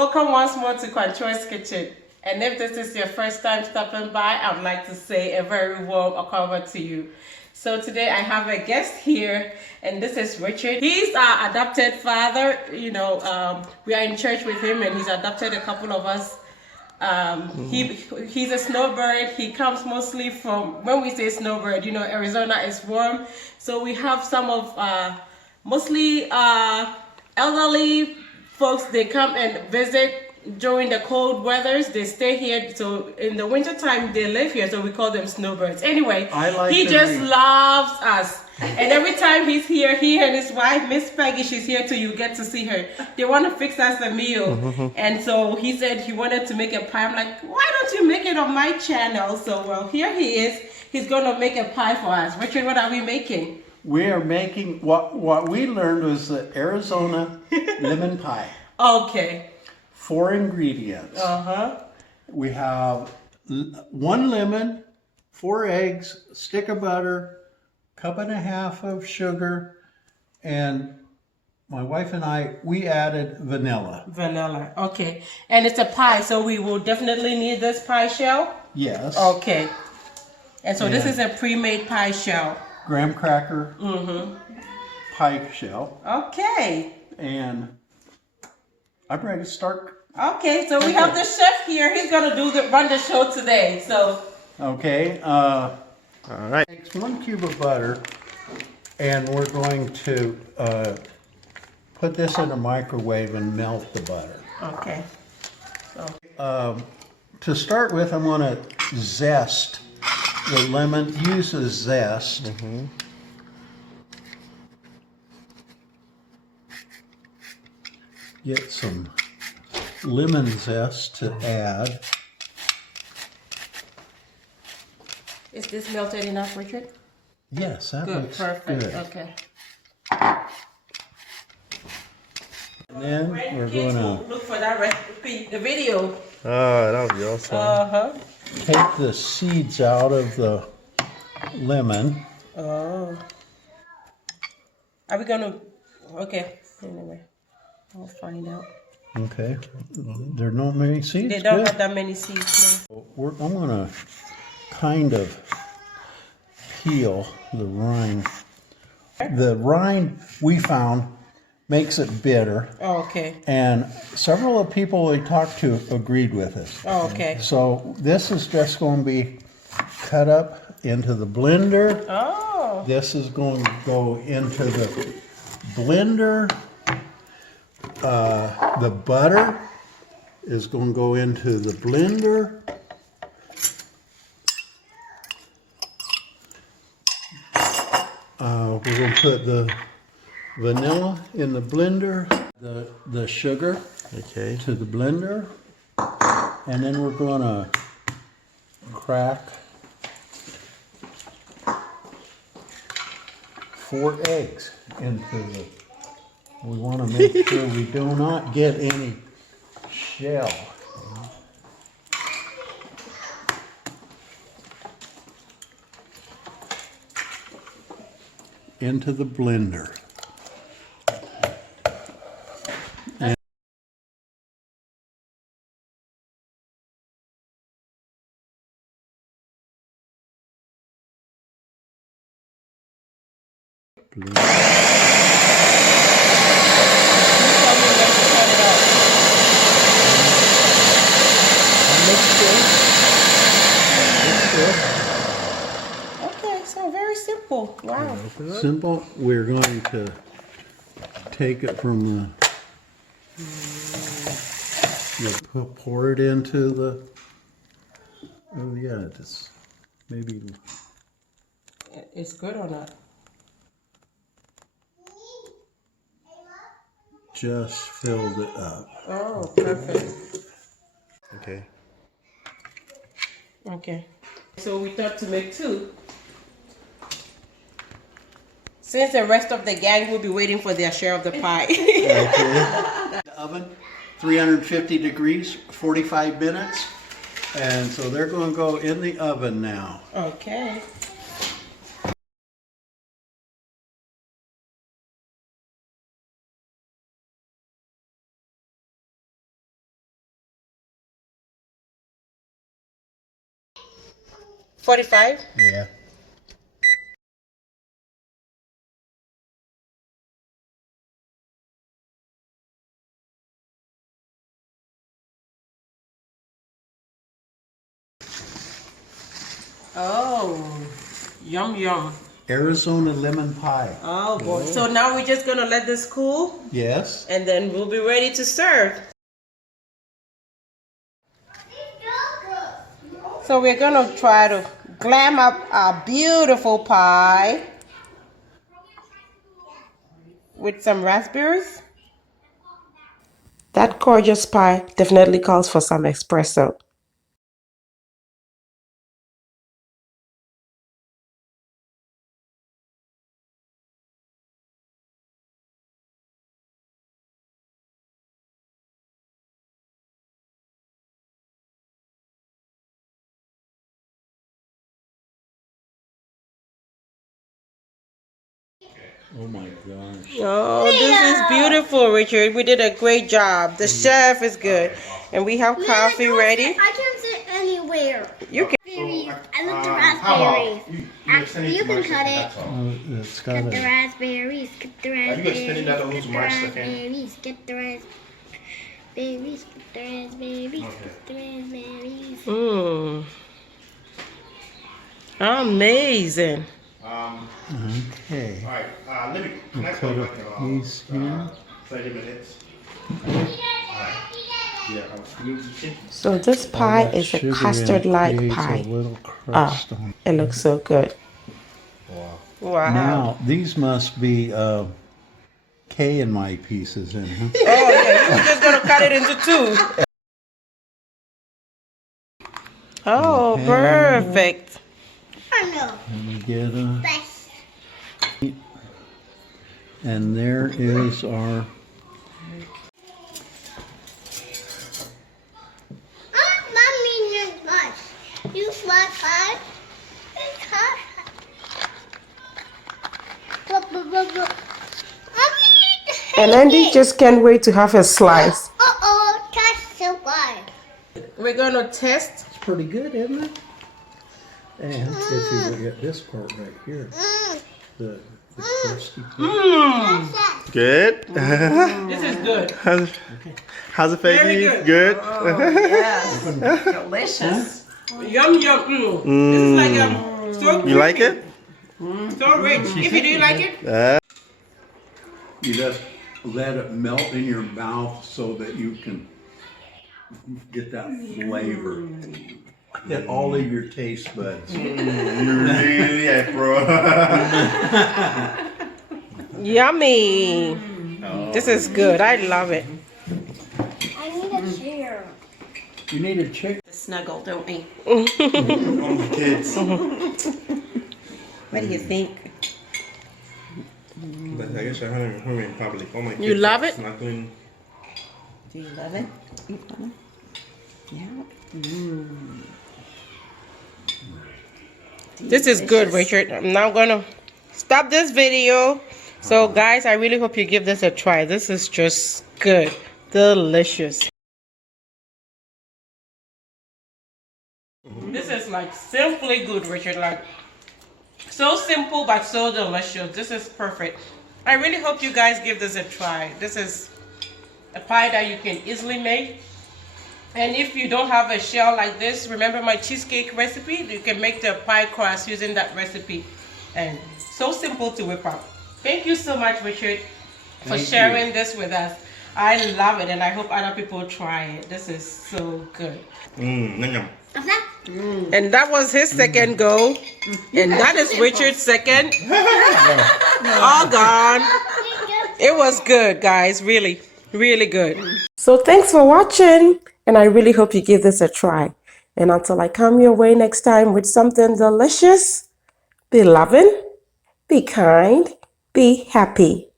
Welcome once more to Kwancho's Kitchen. And if this is your first time stopping by, I'd like to say a very warm welcome to you. So today I have a guest here, and this is Richard. He's our adopted father. You know, we are in church with him, and he's adopted a couple of us. He's a snowbird. He comes mostly from, when we say snowbird, you know, Arizona is warm. So we have some of mostly elderly folks. They come and visit during the cold weathers. They stay here. So in the winter time they live here, so we call them snowbirds. Anyway, he just loves us. And every time he's here, he and his wife, Miss Peggy, she's here too, you get to see her. They want to fix us a meal. And so he said he wanted to make a pie. I'm like, why don't you make it on my channel? So, well, here he is. He's going to make a pie for us. Richard, what are we making? We are making, what we learned was the Arizona lemon pie. Okay. 4 ingredients. We have 1 lemon, 4 eggs, a stick of butter, 1.5 cups of sugar, and my wife and I, we added vanilla. Vanilla, okay. And it's a pie, so we will definitely need this pie shell? Yes. Okay. And so this is a pre-made pie shell. Graham cracker pie shell. Okay. And I'm ready to start. Okay, so we have the chef here. He's gonna run the show today. So. Okay. All right. Takes 1 cube of butter, and we're going to put this in a microwave and melt the butter. Okay. So. To start with, I'm going to zest the lemon. Use the zest. Get some lemon zest to add. Is this melted enough, Richard? Yes, that Good, looks perfect. good. Okay. And then we're going to look for that recipe, the video. Oh, that would be awesome. take the seeds out of the lemon. Oh. Are we gonna? Okay. Anyway, I'll find out. Okay. There are not many seeds. They don't Good. have that many seeds. No. I'm going to kind of peel the rind. The rind, we found, makes it bitter. Oh, okay. And several of the people we talked to agreed with us. Oh, okay. So this is just going to be cut up into the blender. Oh. This is going to go into the blender. The butter is going to go into the blender. We're going to put the vanilla in the blender, the sugar to the blender, and then we're going to crack 4 eggs into the. We want to make sure we do not get any shell. Into the blender. Okay, so very simple. Wow. Simple. We're going to take it from the. Pour it into the. Oh yeah, it's maybe. It's good or not? Just filled it up. Oh, perfect. Okay. Okay. So we thought to make 2. Since the rest of the gang will be waiting for their share of the pie. Okay. The oven, 350 degrees, 45 minutes. And so they're going to go in the oven now. Okay. 45? Yeah. Oh, yum yum. Arizona lemon pie. Oh boy. So now we're just gonna let this cool Yes. and then we'll be ready to serve. So we're gonna try to glam up our beautiful pie with some raspberries. That gorgeous pie definitely calls for some espresso. Oh my gosh. Oh, this is beautiful, Richard. We did a great job. The chef is good. And we have coffee ready. I can't sit anywhere. You can. I love the raspberries. Actually, you can cut it. It's got Get the a, raspberries. Get the raspberries. you extending that a little Get too the much, raspberries. Get the raspberries. Get the raspberries. Get the raspberries. Mmm. Amazing. okay. All right. Let me. Can I Cut call a back piece here. 30 minutes? Yeah. So this pie That is a sugar in it custard-like creates pie. A little crust on It looks so good. Wow. Wow. Now, these must be K and my pieces in, huh? Oh yeah, you were just gonna cut it into two. Oh, Okay. perfect. I know. Let me get a, Best. and there is our, Mommy, you're much. You fly high. It's hot. And Andy just can't wait to have a slice. Uh-oh, that's so wide. We're gonna test. it's pretty good, isn't it? And if you look at this part right here, the crusty part. Good. This is good. How's it, Very Peggy? good. Good. Yes. Delicious. Yum yum. This is like so You like it? so rich. If you do like it. You just let it melt in your mouth so that you can get that flavor. Hit all of your taste buds. You really are, bro. Yummy. This is good. I love it. I need a chair. You need a chick. Snuggle, don't we? Oh, my kids. What do you think? But I guess I haven't heard in public. Oh my kids. You love it? Snuggling. Do you love it? Yeah. This is good, Richard. I'm now gonna stop this video. So guys, I really hope you give this a try. This is just good. Delicious. This is like simply good, Richard. Like so simple but so delicious. This is perfect. I really hope you guys give this a try. This is a pie that you can easily make. And if you don't have a shell like this, remember my cheesecake recipe? You can make the pie crust using that recipe. And so simple to whip up. Thank you so much, Richard, for sharing this with us. I love it and I hope other people try it. This is so good. Nanyam. And that was his second go. And that is Richard's second. All gone. It was good, guys. Really, really good. So thanks for watching. And I really hope you give this a try. And until I come your way next time with something delicious, be loving, be kind, be happy.